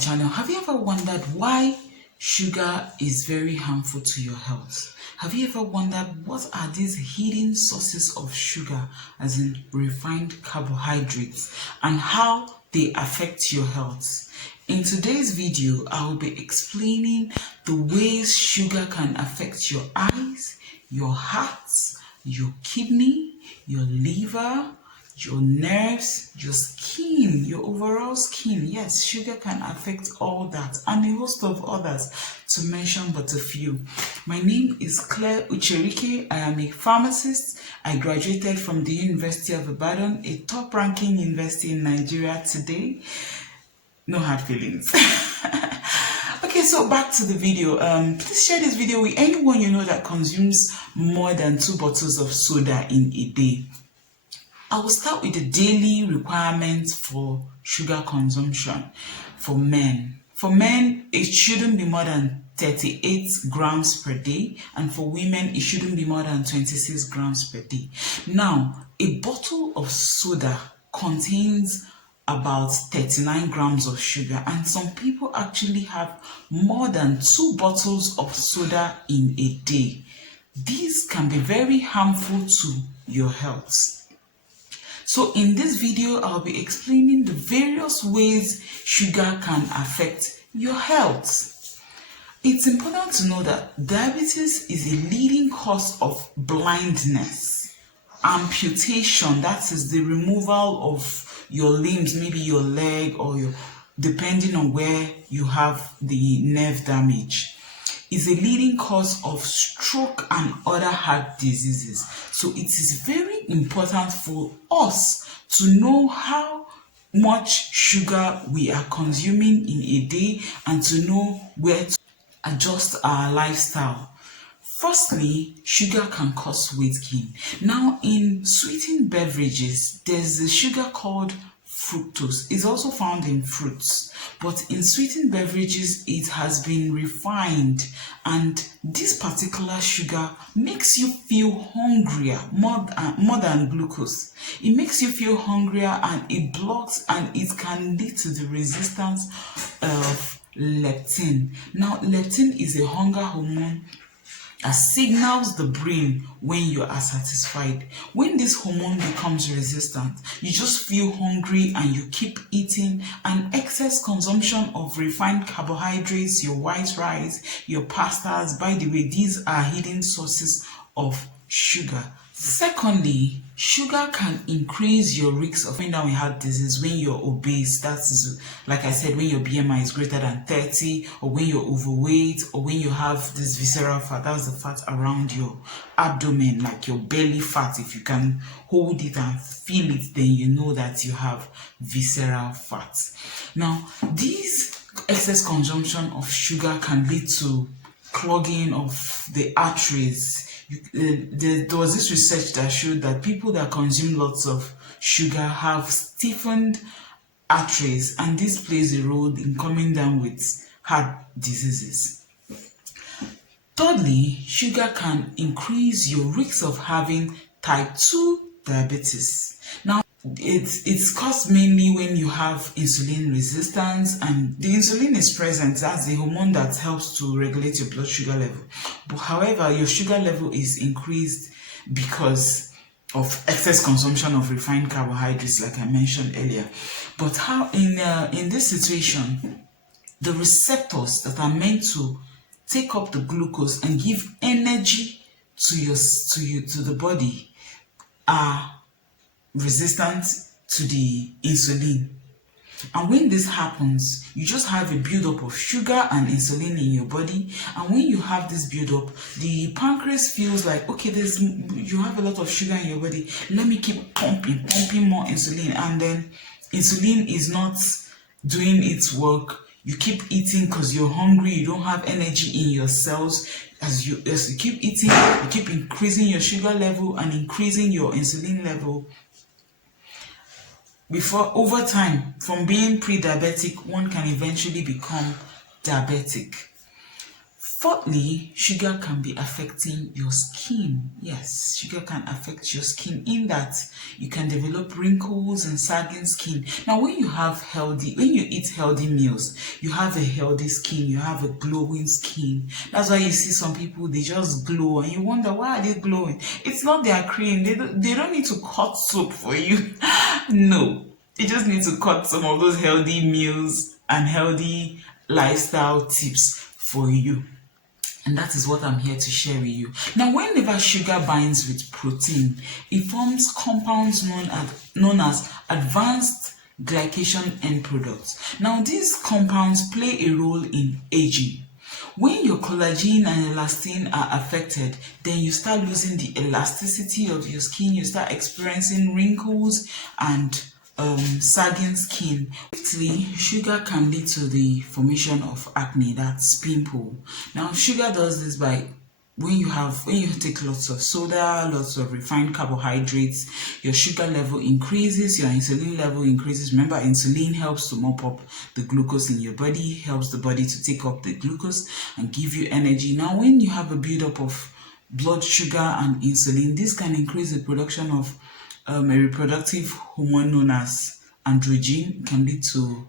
channel. Have you ever wondered why sugar is very harmful to your health? Have you ever wondered what are these hidden sources of sugar, as in refined carbohydrates, and how they affect your health? In today's video, I will be explaining the ways sugar can affect your eyes, your heart, your kidney, your liver, your nerves, your skin, your overall skin. Yes, sugar can affect all that and a host of others, to mention but a few. My name is Claire Ucherike. I am a pharmacist. I graduated from the University of Ibadan, a top-ranking university in Nigeria today. No hard feelings. Okay, so back to the video. Please share this video with anyone you know that consumes more than 2 bottles of soda in a day. I will start with the daily requirements for sugar consumption for men. For men, it shouldn't be more than 38 grams per day, and for women, it shouldn't be more than 26 grams per day. Now, a bottle of soda contains about 39 grams of sugar, and some people actually have more than 2 bottles of soda in a day. These can be very harmful to your health. So in this video, I'll be explaining the various ways sugar can affect your health. It's important to know that diabetes is a leading cause of blindness, amputation, that is the removal of your limbs, maybe your leg or depending on where you have the nerve damage, is a leading cause of stroke and other heart diseases. So it is very important for us to know how much sugar we are consuming in a day and to know where to adjust our lifestyle. Firstly, sugar can cause weight gain. Now, in sweetened beverages, there's a sugar called fructose. It's also found in fruits, but in sweetened beverages it has been refined, and this particular sugar makes you feel hungrier more than glucose. It makes you feel hungrier, and it blocks and it can lead to the resistance of leptin. Now, leptin is a hunger hormone that signals the brain when you are satisfied. When this hormone becomes resistant, you just feel hungry and you keep eating, and excess consumption of refined carbohydrates, your white rice, your pastas, by the way, these are hidden sources of sugar. Secondly, sugar can increase your risk of going down with heart disease when you're obese. That is, like I said, when your BMI is greater than 30, or when you're overweight, or when you have this visceral fat. That's the fat around your abdomen, like your belly fat. If you can hold it and feel it, then you know that you have visceral fat. Now, this excess consumption of sugar can lead to clogging of the arteries. There was this research that showed that people that consume lots of sugar have stiffened arteries, and this plays a role in coming down with heart diseases. Thirdly, sugar can increase your risk of having type 2 diabetes. Now, it's caused mainly when you have insulin resistance, and the insulin is present. That's the hormone that helps to regulate your blood sugar level. But however, your sugar level is increased because of excess consumption of refined carbohydrates, like I mentioned earlier. But how in this situation, the receptors that are meant to take up the glucose and give energy to the body are resistant to the insulin. And when this happens, you just have a buildup of sugar and insulin in your body. And when you have this buildup, the pancreas feels like, okay, you have a lot of sugar in your body. Let me keep pumping more insulin. And then insulin is not doing its work. You keep eating because you're hungry. You don't have energy in your cells. As you keep eating, you keep increasing your sugar level and increasing your insulin level. Over time, from being pre-diabetic, one can eventually become diabetic. Fourthly, sugar can be affecting your skin. Yes, sugar can affect your skin in that you can develop wrinkles and sagging skin. Now, when you eat healthy meals, you have a healthy skin, you have a glowing skin. That's why you see some people, they just glow and you wonder, why are they glowing? It's not their cream. They don't need to cut soap for you. No, they just need to cut some of those healthy meals and healthy lifestyle tips for you. And that is what I'm here to share with you. Now, whenever sugar binds with protein, it forms compounds known as advanced glycation end products. Now, these compounds play a role in aging. When your collagen and elastin are affected, then you start losing the elasticity of your skin, you start experiencing wrinkles and sagging skin. Fifthly, sugar can lead to the formation of acne, that's pimple. Now, sugar does this by when you take lots of soda, lots of refined carbohydrates, your sugar level increases, your insulin level increases. Remember, insulin helps to mop up the glucose in your body, helps the body to take up the glucose and give you energy. Now, when you have a buildup of blood sugar and insulin, this can increase the production of a reproductive hormone known as androgen. It can lead to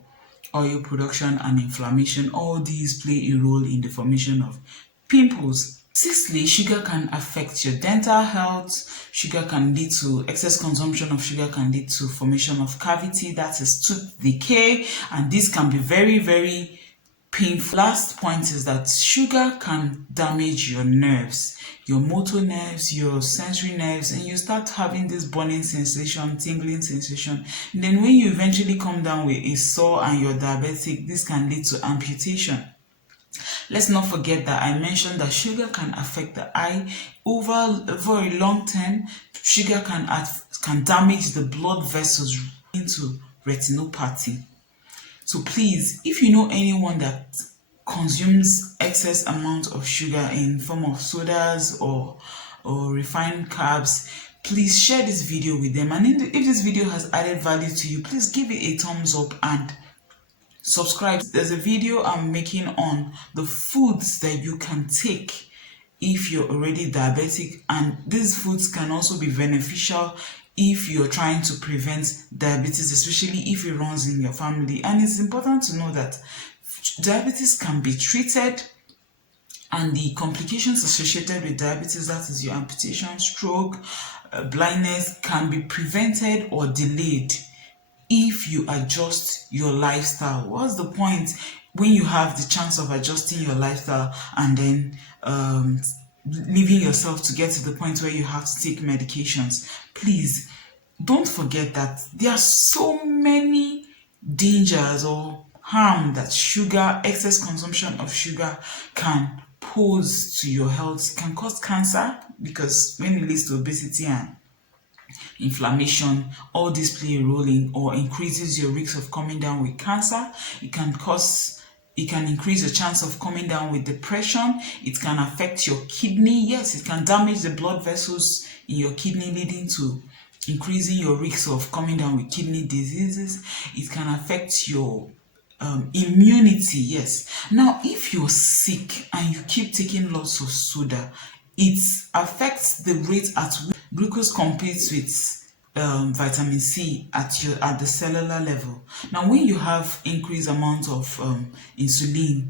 oil production and inflammation. All these play a role in the formation of pimples. Sixthly, sugar can affect your dental health. Sugar can lead to excess consumption of sugar can lead to formation of cavity, that is tooth decay, and this can be very, very painful. Last point is that sugar can damage your nerves, your motor nerves, your sensory nerves, and you start having this burning sensation, tingling sensation. And then when you eventually come down with a sore and you're diabetic, this can lead to amputation. Let's not forget that I mentioned that sugar can affect the eye. Over a long term, sugar can damage the blood vessels into retinopathy. So please, if you know anyone that consumes excess amount of sugar in form of sodas or refined carbs, please share this video with them. And if this video has added value to you, please give it a thumbs up and subscribe. There's a video I'm making on the foods that you can take if you're already diabetic, and these foods can also be beneficial if you're trying to prevent diabetes, especially if it runs in your family. And it's important to know that diabetes can be treated, and the complications associated with diabetes, that is your amputation, stroke, blindness, can be prevented or delayed if you adjust your lifestyle. What's the point when you have the chance of adjusting your lifestyle and then leaving yourself to get to the point where you have to take medications? Please don't forget that there are so many dangers or harm that excess consumption of sugar can pose to your health. It can cause cancer, because when it leads to obesity and inflammation, all this play a role in or increases your risk of coming down with cancer. It can increase your chance of coming down with depression. It can affect your kidney. Yes, it can damage the blood vessels in your kidney, leading to increasing your risk of coming down with kidney diseases. It can affect your immunity. Yes. Now, if you're sick and you keep taking lots of soda, it affects the rate at which glucose competes with vitamin C at the cellular level. Now, when you have increased amount of insulin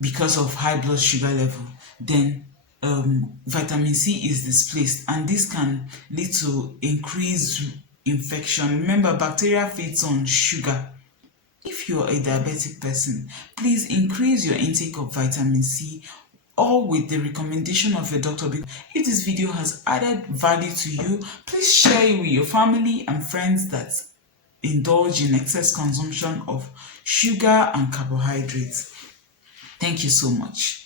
because of high blood sugar level, then vitamin C is displaced, and this can lead to increased infection. Remember, bacteria feeds on sugar. If you're a diabetic person, please increase your intake of vitamin C, or with the recommendation of your doctor. If this video has added value to you, please share it with your family and friends that indulge in excess consumption of sugar and carbohydrates. Thank you so much.